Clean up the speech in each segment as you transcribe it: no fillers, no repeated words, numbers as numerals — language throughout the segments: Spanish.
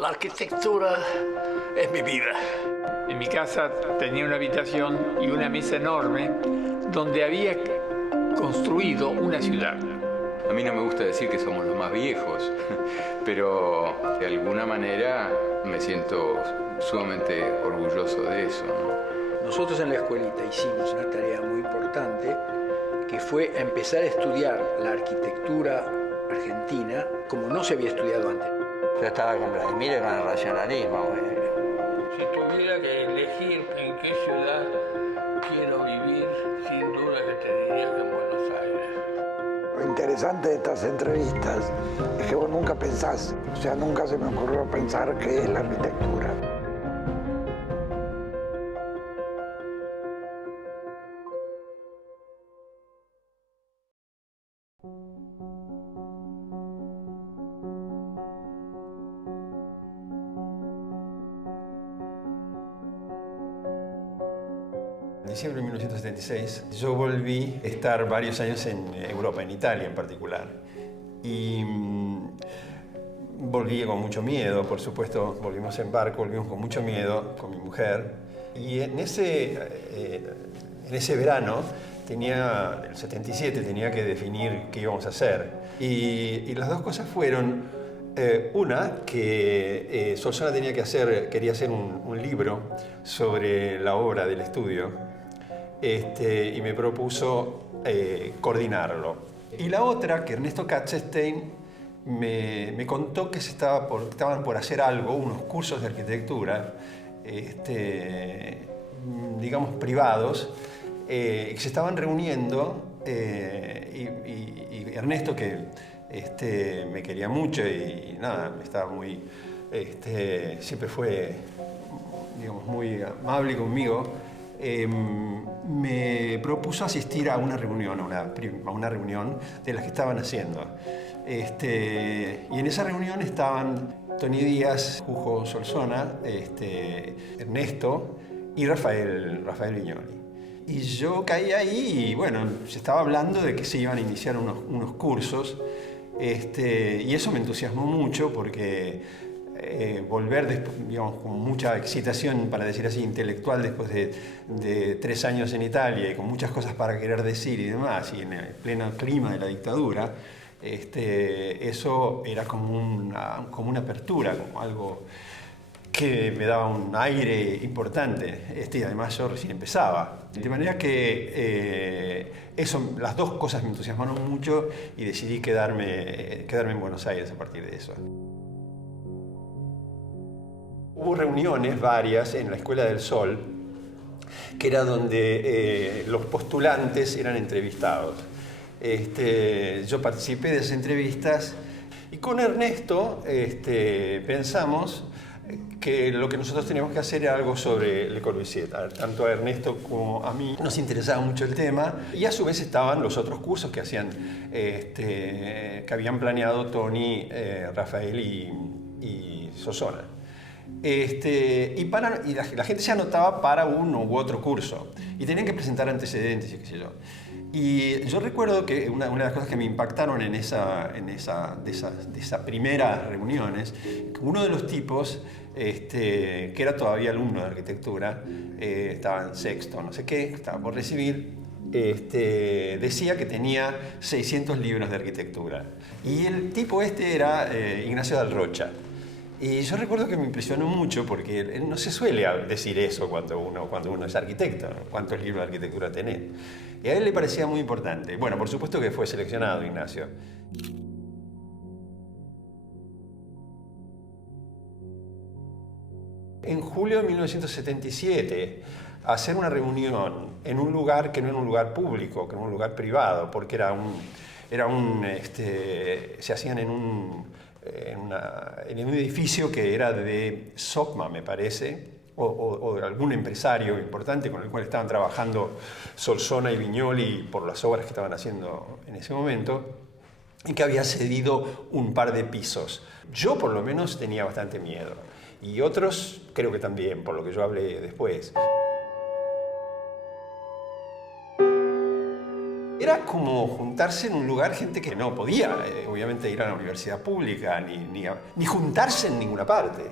La arquitectura es mi vida. En mi casa tenía una habitación y una mesa enorme donde había construido una ciudad. A mí no me gusta decir que somos los más viejos, pero de alguna manera me siento sumamente orgulloso de eso, ¿no? Nosotros en la escuelita hicimos una tarea muy importante que fue empezar a estudiar la arquitectura argentina como no se había estudiado antes. Yo estaba con Vladimir y con el racionalismo. Si tuviera que elegir en qué ciudad quiero vivir, sin duda que te diría que en Buenos Aires. Lo interesante de estas entrevistas es que vos nunca pensás, o sea, nunca se me ocurrió pensar qué es la arquitectura. En diciembre de 1976 yo volví a estar varios años en Europa, en Italia en particular. Y volví con mucho miedo, por supuesto, volvimos en barco, volvimos con mucho miedo con mi mujer. Y en ese verano, el 77, tenía que definir qué íbamos a hacer. Y las dos cosas fueron, una, que Solsona quería hacer un libro sobre la obra del estudio. Y me propuso coordinarlo. Y la otra, que Ernesto Katzstein me contó que estaban por hacer algo, unos cursos de arquitectura, digamos privados, que se estaban reuniendo, y Ernesto, que me quería mucho y nada, estaba muy, siempre fue, digamos, muy amable conmigo, me propuso asistir a una reunión, a una reunión de las que estaban haciendo. Y en esa reunión estaban Tony Díaz, Jujo Solsona, Ernesto y Rafael Viñoly. Y yo caí ahí y bueno, se estaba hablando de que se iban a iniciar unos cursos, y eso me entusiasmó mucho porque volver, digamos, con mucha excitación, para decir así, intelectual, después de 3 años en Italia y con muchas cosas para querer decir y demás, y en el pleno clima de la dictadura, eso era como una apertura, como algo que me daba un aire importante, y además yo recién empezaba. De manera que las dos cosas me entusiasmaron mucho y decidí quedarme en Buenos Aires a partir de eso. Hubo reuniones varias en la Escuela del Sol, que era donde los postulantes eran entrevistados. Yo participé de esas entrevistas y con Ernesto pensamos que lo que nosotros teníamos que hacer era algo sobre Le Corbusier. Tanto a Ernesto como a mí nos interesaba mucho el tema, y a su vez estaban los otros cursos que habían planeado Tony, Rafael y Solsona. Y la gente se anotaba para uno u otro curso y tenían que presentar antecedentes y qué sé yo. Y yo recuerdo que una de las cosas que me impactaron de esas primeras reuniones, que uno de los tipos, que era todavía alumno de arquitectura, estaba en sexto, no sé qué, estaba por recibir, decía que tenía 600 libros de arquitectura. Y el tipo era Ignacio Dal Rocha. Y yo recuerdo que me impresionó mucho porque no se suele decir eso cuando uno es arquitecto, ¿no? ¿Cuántos libros de arquitectura tenés? Y a él le parecía muy importante. Bueno, por supuesto que fue seleccionado Ignacio. En julio de 1977, hacer una reunión en un lugar que no era un lugar público, que era un lugar privado, porque se hacían en un edificio que era de SOCMA, me parece, o de algún empresario importante con el cual estaban trabajando Solsona y Viñoly por las obras que estaban haciendo en ese momento, y que había cedido un par de pisos. Yo por lo menos tenía bastante miedo, y otros creo que también, por lo que yo hablé después. era como juntarse en un lugar gente que no podía, obviamente, ir a la universidad pública ni juntarse en ninguna parte.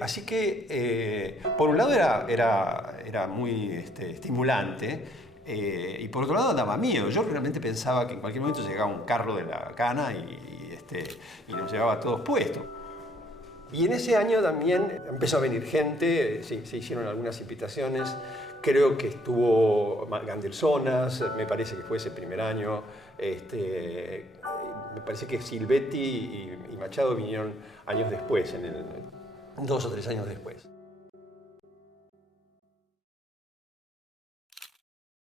Así que, por un lado era muy estimulante, y por otro lado daba miedo. Yo realmente pensaba que en cualquier momento llegaba un carro de la cana y nos llevaba a todos puestos. Y en ese año también empezó a venir gente, se hicieron algunas invitaciones. Creo que estuvo Gandelsonas, me parece que fue ese primer año. Me parece que Silvetti y Machado vinieron años después, 2 o 3 años después.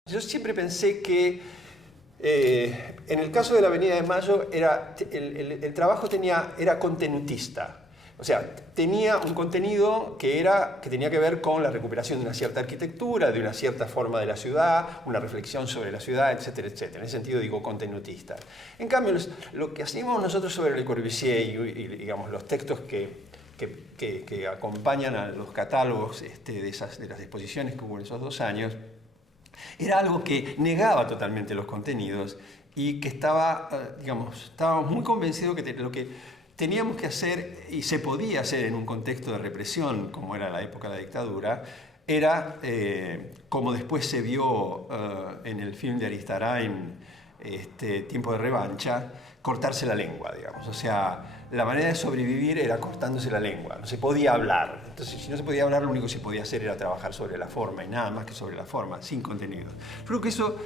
Yo siempre pensé que en el caso de la Avenida de Mayo el trabajo era contenutista. O sea, tenía un contenido que tenía que ver con la recuperación de una cierta arquitectura, de una cierta forma de la ciudad, una reflexión sobre la ciudad, etcétera, etcétera. En ese sentido digo contenutista. En cambio, lo que hacíamos nosotros sobre Le Corbusier y digamos, los textos que acompañan a los catálogos de las exposiciones que hubo en esos 2 años, era algo que negaba totalmente los contenidos y que estábamos muy convencidos que lo que teníamos que hacer, y se podía hacer en un contexto de represión, como era la época de la dictadura, era, como después se vio en el film de Aristarain, Tiempo de revancha, cortarse la lengua, digamos. O sea, la manera de sobrevivir era cortándose la lengua, no se podía hablar. Entonces, si no se podía hablar, lo único que se podía hacer era trabajar sobre la forma, y nada más que sobre la forma, sin contenido. Creo que eso,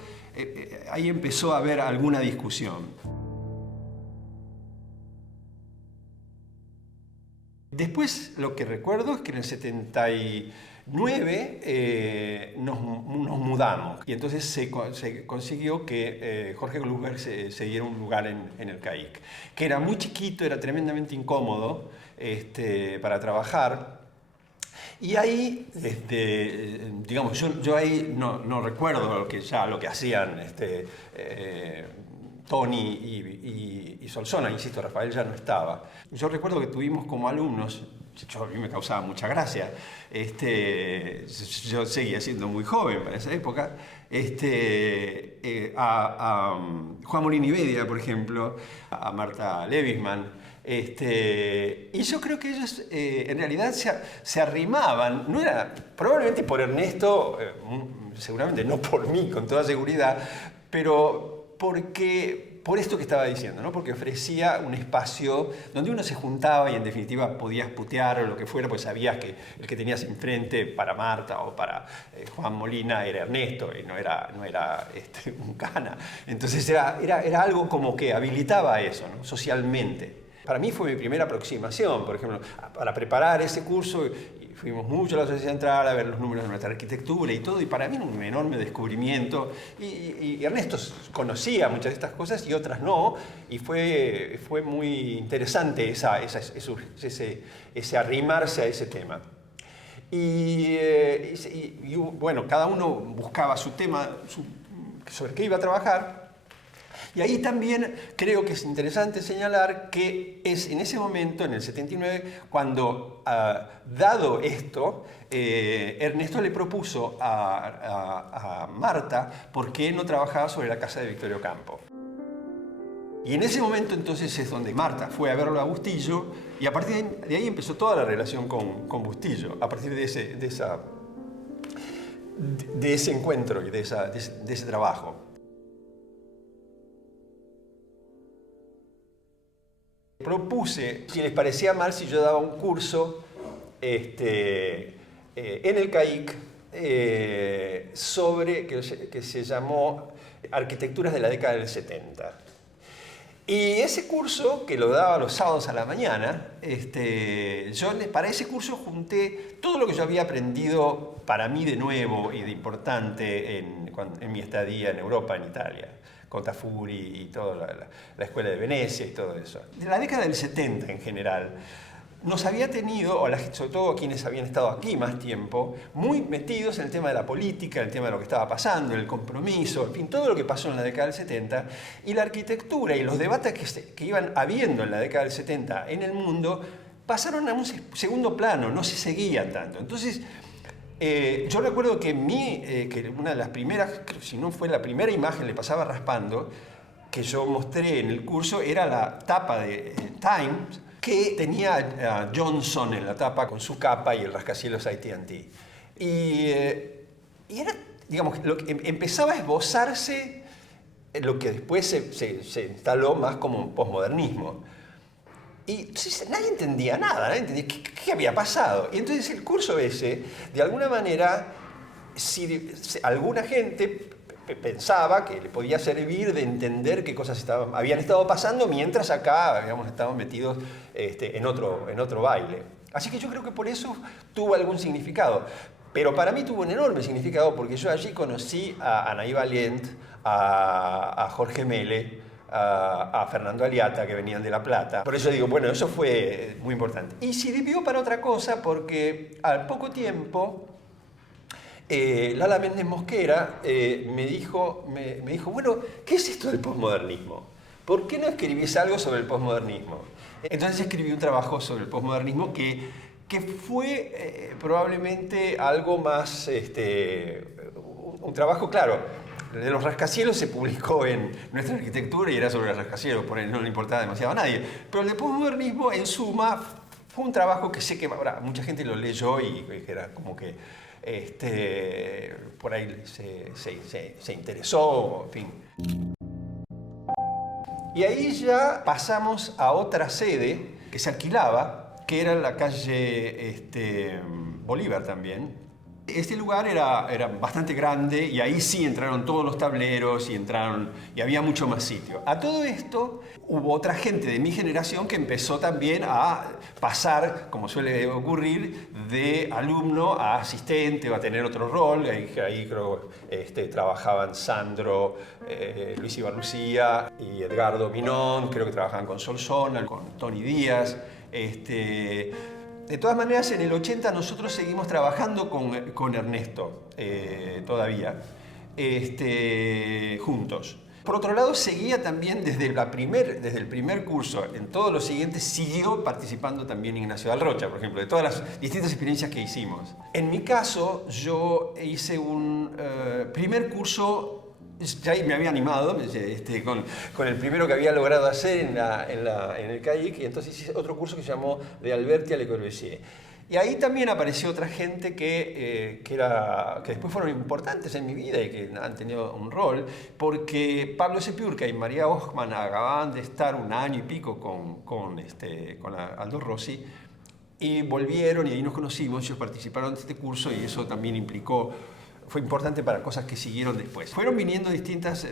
ahí empezó a haber alguna discusión. Después, lo que recuerdo es que en el 79 nos mudamos, y entonces se consiguió que Jorge Glusberg se diera un lugar en el CAIC, que era muy chiquito, era tremendamente incómodo para trabajar. Y ahí, digamos, yo ahí no recuerdo lo que hacían Tony y Solsona, insisto, Rafael ya no estaba. Yo recuerdo que tuvimos como alumnos, a mí me causaba mucha gracia, yo seguía siendo muy joven para esa época, a Juan Molina y Bedia, por ejemplo, a Marta Levisman, y yo creo que ellos en realidad se arrimaban, no era, probablemente por Ernesto, seguramente no por mí, con toda seguridad, pero por esto que estaba diciendo, ¿no? Porque ofrecía un espacio donde uno se juntaba y en definitiva podías putear o lo que fuera, pues sabías que el que tenías enfrente para Marta o para Juan Molina era Ernesto y no era un cana. Entonces era algo como que habilitaba eso, ¿no? Socialmente. Para mí fue mi primera aproximación, por ejemplo, para preparar ese curso. Fuimos mucho a la Sociedad Central a ver los números de nuestra arquitectura y todo, y para mí era un enorme descubrimiento. Y Ernesto conocía muchas de estas cosas y otras no, y fue muy interesante ese arrimarse a ese tema. Y bueno, cada uno buscaba su tema sobre qué iba a trabajar. Y ahí también creo que es interesante señalar que es en ese momento, en el 79, cuando, dado esto, Ernesto le propuso a Marta por qué no trabajaba sobre la casa de Victorio Campo. Y en ese momento entonces es donde Marta fue a verlo a Bustillo, y a partir de ahí empezó toda la relación con Bustillo, a partir de ese encuentro y de ese trabajo. Propuse, si les parecía mal, si yo daba un curso en el CAIC que se llamó Arquitecturas de la década del 70. Y ese curso, que lo daba los sábados a la mañana, yo para ese curso junté todo lo que yo había aprendido para mí de nuevo y de importante en mi estadía en Europa, en Italia. Contafuri y toda la Escuela de Venecia y todo eso. De la década del 70 en general, nos había tenido, sobre todo quienes habían estado aquí más tiempo, muy metidos en el tema de la política, en el tema de lo que estaba pasando, el compromiso, en fin, todo lo que pasó en la década del 70, y la arquitectura y los debates que iban habiendo en la década del 70 en el mundo pasaron a un segundo plano, no se seguían tanto. Entonces, Yo recuerdo que que una de las primeras, si no fue la primera imagen, le pasaba raspando, que yo mostré en el curso, era la tapa de Times, que tenía a Johnson en la tapa con su capa y el rascacielos AT&T. Y era, digamos, empezaba a esbozarse lo que después se instaló más como un posmodernismo. Y entonces, nadie entendía nada, nadie entendía qué había pasado. Y entonces el curso ese, de alguna manera, si alguna gente pensaba que le podía servir de entender qué cosas habían estado pasando, mientras acá habíamos estado metidos en otro baile. Así que yo creo que por eso tuvo algún significado. Pero para mí tuvo un enorme significado porque yo allí conocí a Anaí Valiant, a Jorge Mele, a Fernando Aliata, que venían de La Plata. Por eso digo, bueno, eso fue muy importante. Y sirvió para otra cosa porque al poco tiempo Lala Méndez Mosquera me dijo, bueno, ¿qué es esto del posmodernismo? ¿Por qué no escribís algo sobre el posmodernismo? Entonces escribí un trabajo sobre el posmodernismo que fue probablemente algo más, un trabajo, claro, de los rascacielos se publicó en Nuestra Arquitectura y era sobre los rascacielos, por él no le importaba demasiado a nadie. Pero el de posmodernismo, en suma, fue un trabajo que sé que ahora mucha gente lo leyó y era como que por ahí se interesó, en fin. Y ahí ya pasamos a otra sede que se alquilaba, que era en la calle Bolívar también. Este lugar era bastante grande y ahí sí entraron todos los tableros y había mucho más sitio. A todo esto hubo otra gente de mi generación que empezó también a pasar, como suele ocurrir, de alumno a asistente o a tener otro rol. Ahí creo trabajaban Sandro, Luis Ibarlucía y Edgardo Minón, creo que trabajaban con Solsona, con Tony Díaz. De todas maneras, en el 80 nosotros seguimos trabajando con Ernesto, todavía, juntos. Por otro lado, seguía también desde el primer curso, en todos los siguientes, siguió participando también Ignacio Dal Rocha, por ejemplo, de todas las distintas experiencias que hicimos. En mi caso, yo hice un primer curso. Ya me había animado con el primero que había logrado hacer en el CAIC, y entonces hice otro curso que se llamó De Alberti a Le Corbusier. Y ahí también apareció otra gente que después fueron importantes en mi vida y que han tenido un rol, porque Pablo Sepiurka y María Ochman acababan de estar un año y pico con Aldo Rossi, y volvieron y ahí nos conocimos, ellos participaron de este curso y eso también fue importante para cosas que siguieron después. Fueron viniendo distintas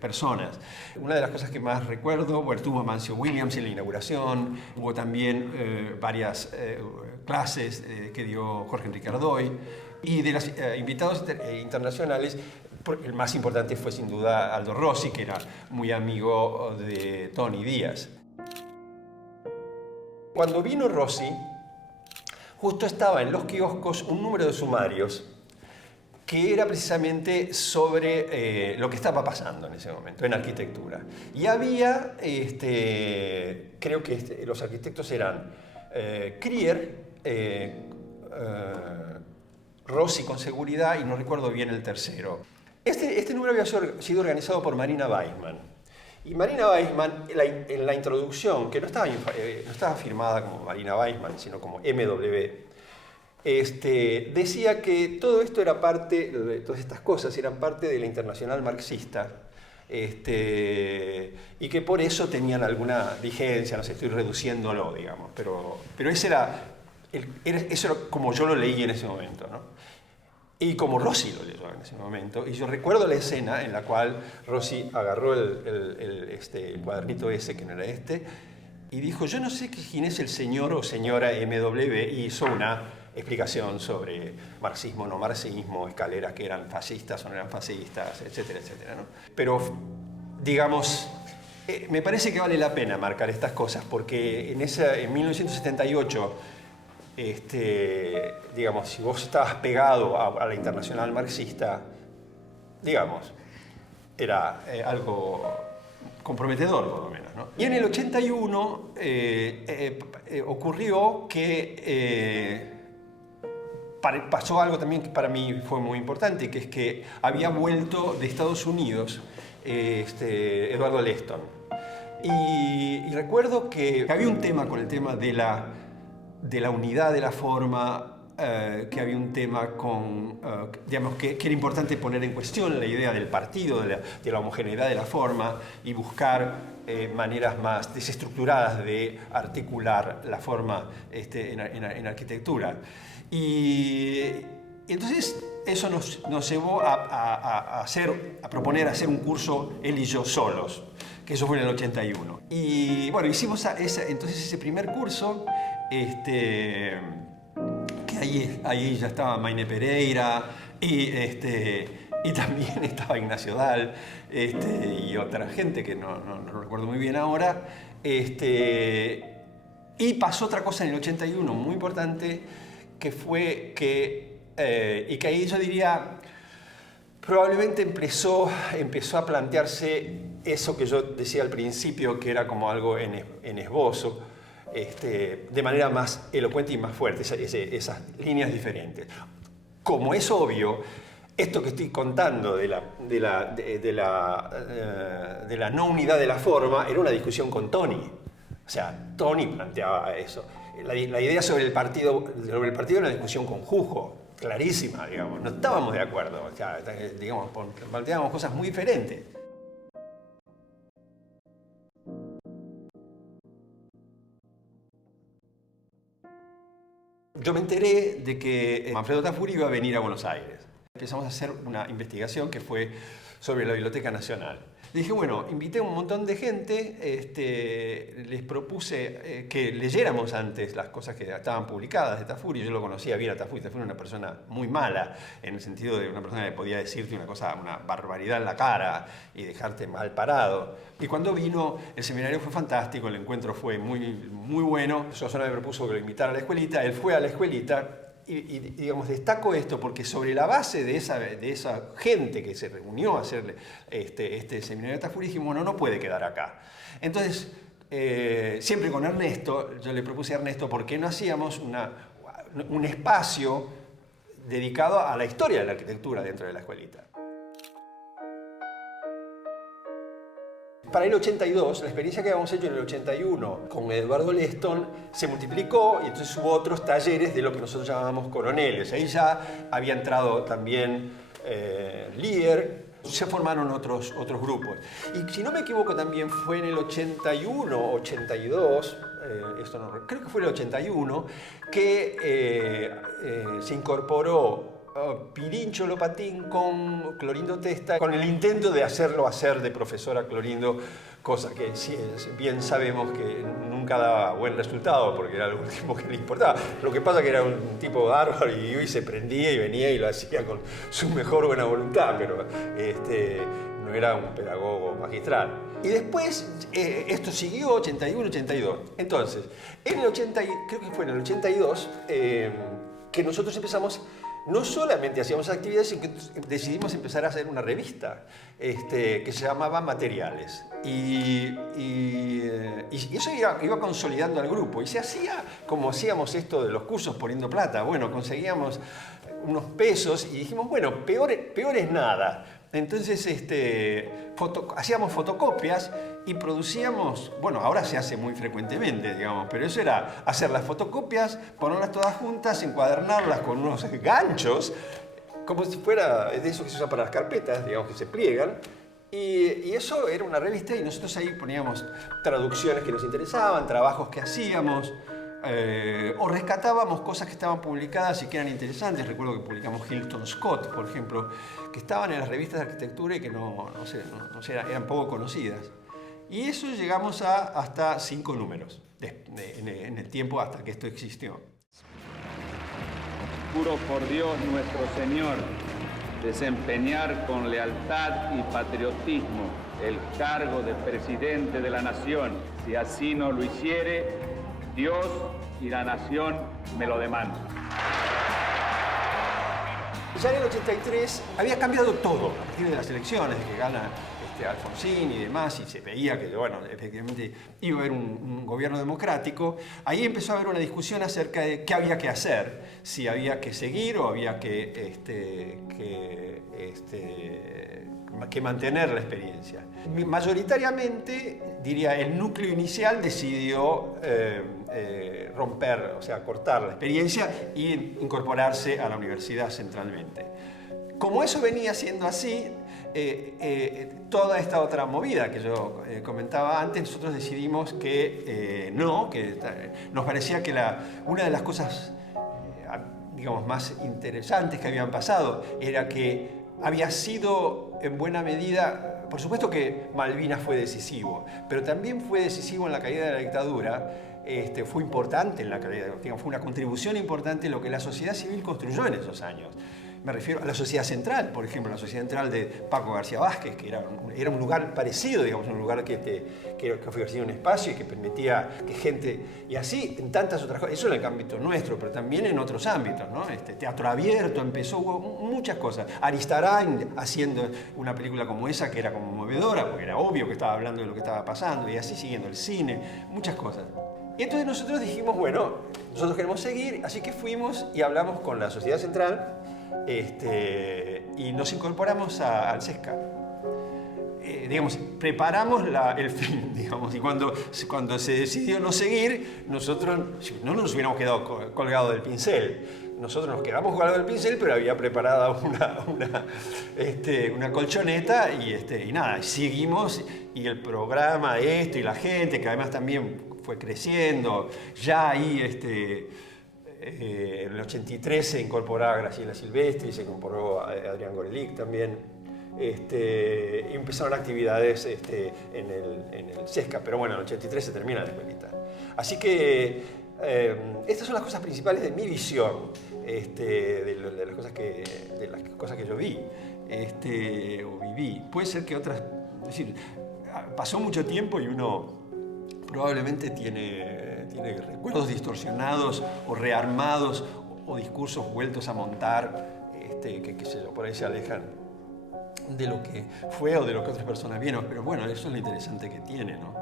personas. Una de las cosas que más recuerdo, bueno, estuvo Mancio Williams en la inauguración, hubo también varias clases que dio Jorge Enrique Ardoy, y de los invitados internacionales, el más importante fue sin duda Aldo Rossi, que era muy amigo de Tony Díaz. Cuando vino Rossi, justo estaba en los kioscos un número de sumarios que era precisamente sobre lo que estaba pasando en ese momento, en arquitectura. Y había, creo que los arquitectos eran Krier, Rossi con seguridad, y no recuerdo bien el tercero. Este número había sido organizado por Marina Weissman. Y Marina Weissman, en la introducción, que no estaba firmada como Marina Weissman, sino como MW, decía que todo esto era parte, todas estas cosas eran parte de la Internacional Marxista, y que por eso tenían alguna vigencia, no sé, estoy reduciéndolo, digamos, pero eso era como yo lo leí en ese momento, ¿no? Y como Rossi lo leyó en ese momento, y yo recuerdo la escena en la cual Rossi agarró el cuadernito ese, que no era y dijo, yo no sé quién es el señor o señora MW, y hizo una explicación sobre marxismo, no marxismo, escaleras que eran fascistas o no eran fascistas, etcétera, etcétera, ¿no? Pero, digamos, me parece que vale la pena marcar estas cosas, porque en 1978, digamos, si vos estabas pegado a la Internacional Marxista, digamos, era algo comprometedor, por lo menos, ¿no? Y en el 81 ocurrió que pasó algo también que para mí fue muy importante, que es que había vuelto de Estados Unidos Eduardo Leston. Y recuerdo que había un tema con el tema de la unidad de la forma, que había un tema con, digamos, que era importante poner en cuestión la idea del partido, de la homogeneidad de la forma y buscar maneras más desestructuradas de articular la forma en arquitectura. Y entonces eso nos llevó a proponer hacer un curso él y yo solos, que eso fue en el 81. Y bueno, hicimos entonces ese primer curso, que ahí ya estaba Maine Pereira y también estaba Ignacio Dahl y otra gente que no recuerdo muy bien ahora. Y pasó otra cosa en el 81 muy importante, que fue que ahí yo diría, probablemente empezó a plantearse eso que yo decía al principio, que era como algo en esbozo, de manera más elocuente y más fuerte, esas líneas diferentes. Como es obvio, esto que estoy contando de la no unidad de la forma era una discusión con Tony. O sea, Tony planteaba eso. La idea sobre el partido era una discusión con Jujo, clarísima, digamos. No estábamos de acuerdo, o sea, digamos, planteábamos cosas muy diferentes. Yo me enteré de que Manfredo Tafuri iba a venir a Buenos Aires. Empezamos a hacer una investigación que fue sobre la Biblioteca Nacional. Dije, bueno, invité a un montón de gente, les propuse que leyéramos antes las cosas que estaban publicadas de Tafuri. Yo lo conocía bien a Tafuri. Tafuri era una persona muy mala, en el sentido de una persona que podía decirte una barbaridad en la cara y dejarte mal parado. Y cuando vino, el seminario fue fantástico, el encuentro fue muy, muy bueno. Sosona me propuso que lo invitara a la escuelita, él fue a la escuelita. Y digamos, destaco esto porque sobre la base de esa gente que se reunió a hacer este seminario de Tafuri, dijimos, bueno, no puede quedar acá. Entonces, siempre con Ernesto, yo le propuse a Ernesto, ¿por qué no hacíamos un espacio dedicado a la historia de la arquitectura dentro de la escuelita? Para el 82, la experiencia que habíamos hecho en el 81 con Eduardo Leston se multiplicó y entonces hubo otros talleres de lo que nosotros llamábamos coroneles. Ahí ya había entrado también Lier, se formaron otros grupos. Y si no me equivoco también fue en el 81, 82, creo que fue en el 81, que se incorporó Pirincho Lopatín con Clorindo Testa, con el intento de hacerlo hacer de profesor a Clorindo, cosa que bien sabemos que nunca daba buen resultado porque era lo último que le importaba. Lo que pasa es que era un tipo bárbaro y se prendía y venía y lo hacía con su mejor buena voluntad, pero no era un pedagogo magistral. Y después esto siguió 81, 82. Entonces, creo que fue en el 82 que nosotros empezamos. No solamente hacíamos actividades, sino que decidimos empezar a hacer una revista que se llamaba Materiales. Y eso iba consolidando al grupo. Y se hacía como hacíamos esto de los cursos poniendo plata. Bueno, conseguíamos unos pesos y dijimos, bueno, peor es nada. Entonces hacíamos fotocopias y producíamos, bueno, ahora se hace muy frecuentemente, digamos, pero eso era hacer las fotocopias, ponerlas todas juntas, encuadernarlas con unos ganchos, como si fuera de eso que se usa para las carpetas, digamos, que se pliegan. Y eso era una revista y nosotros ahí poníamos traducciones que nos interesaban, trabajos que hacíamos, o rescatábamos cosas que estaban publicadas y que eran interesantes. Recuerdo que publicamos Hilton Scott, por ejemplo, que estaban en las revistas de arquitectura y que eran poco conocidas. Y eso llegamos a hasta 5 números en el tiempo hasta que esto existió. Juro por Dios nuestro Señor desempeñar con lealtad y patriotismo el cargo de presidente de la nación. Si así no lo hiciere, Dios y la nación me lo demandan. Ya en el 83 había cambiado todo, a partir de las elecciones, que gana Alfonsín y demás, y se veía que, bueno, efectivamente iba a haber un gobierno democrático. Ahí empezó a haber una discusión acerca de qué había que hacer, si había que seguir o había que mantener la experiencia. Mayoritariamente, diría, el núcleo inicial decidió romper, o sea, cortar la experiencia e incorporarse a la universidad centralmente. Como eso venía siendo así, toda esta otra movida que yo comentaba antes, nosotros decidimos que no, que nos parecía que una de las cosas digamos, más interesantes que habían pasado era que había sido en buena medida, por supuesto que Malvinas fue decisivo, pero también fue decisivo en la caída de la dictadura. Fue importante en la caída, digamos, fue una contribución importante en lo que la sociedad civil construyó en esos años. Me refiero a la Sociedad Central, por ejemplo, la Sociedad Central de Paco García Vázquez, que era un lugar parecido, digamos, un lugar que ofrecía un espacio y que permitía que gente, y así en tantas otras cosas, eso en el ámbito nuestro, pero también en otros ámbitos, ¿no? Teatro abierto empezó, hubo muchas cosas. Aristarain haciendo una película como esa que era conmovedora, porque era obvio que estaba hablando de lo que estaba pasando, y así siguiendo el cine, muchas cosas. Y entonces nosotros dijimos, bueno, nosotros queremos seguir, así que fuimos y hablamos con la Sociedad Central, y nos incorporamos al CESCA. Digamos, preparamos el fin, digamos, y cuando se decidió no seguir, nosotros no nos hubiéramos quedado colgados del pincel. Nosotros nos quedamos colgados del pincel, pero había preparada una colchoneta y nada, seguimos, y el programa y la gente, que además también fue creciendo, ya ahí en el 83 se incorporaba Graciela Silvestri, se incorporó Adrián Gorelick también, y empezaron actividades en el CESCA, pero bueno, en el 83 se termina la escuelita. Así que estas son las cosas principales de mi visión, de las cosas que yo vi o viví. Puede ser que otras, es decir, pasó mucho tiempo y uno probablemente tiene recuerdos distorsionados o rearmados o discursos vueltos a montar que por ahí se alejan de lo que fue o de lo que otras personas vieron. Pero bueno, eso es lo interesante que tiene, ¿no?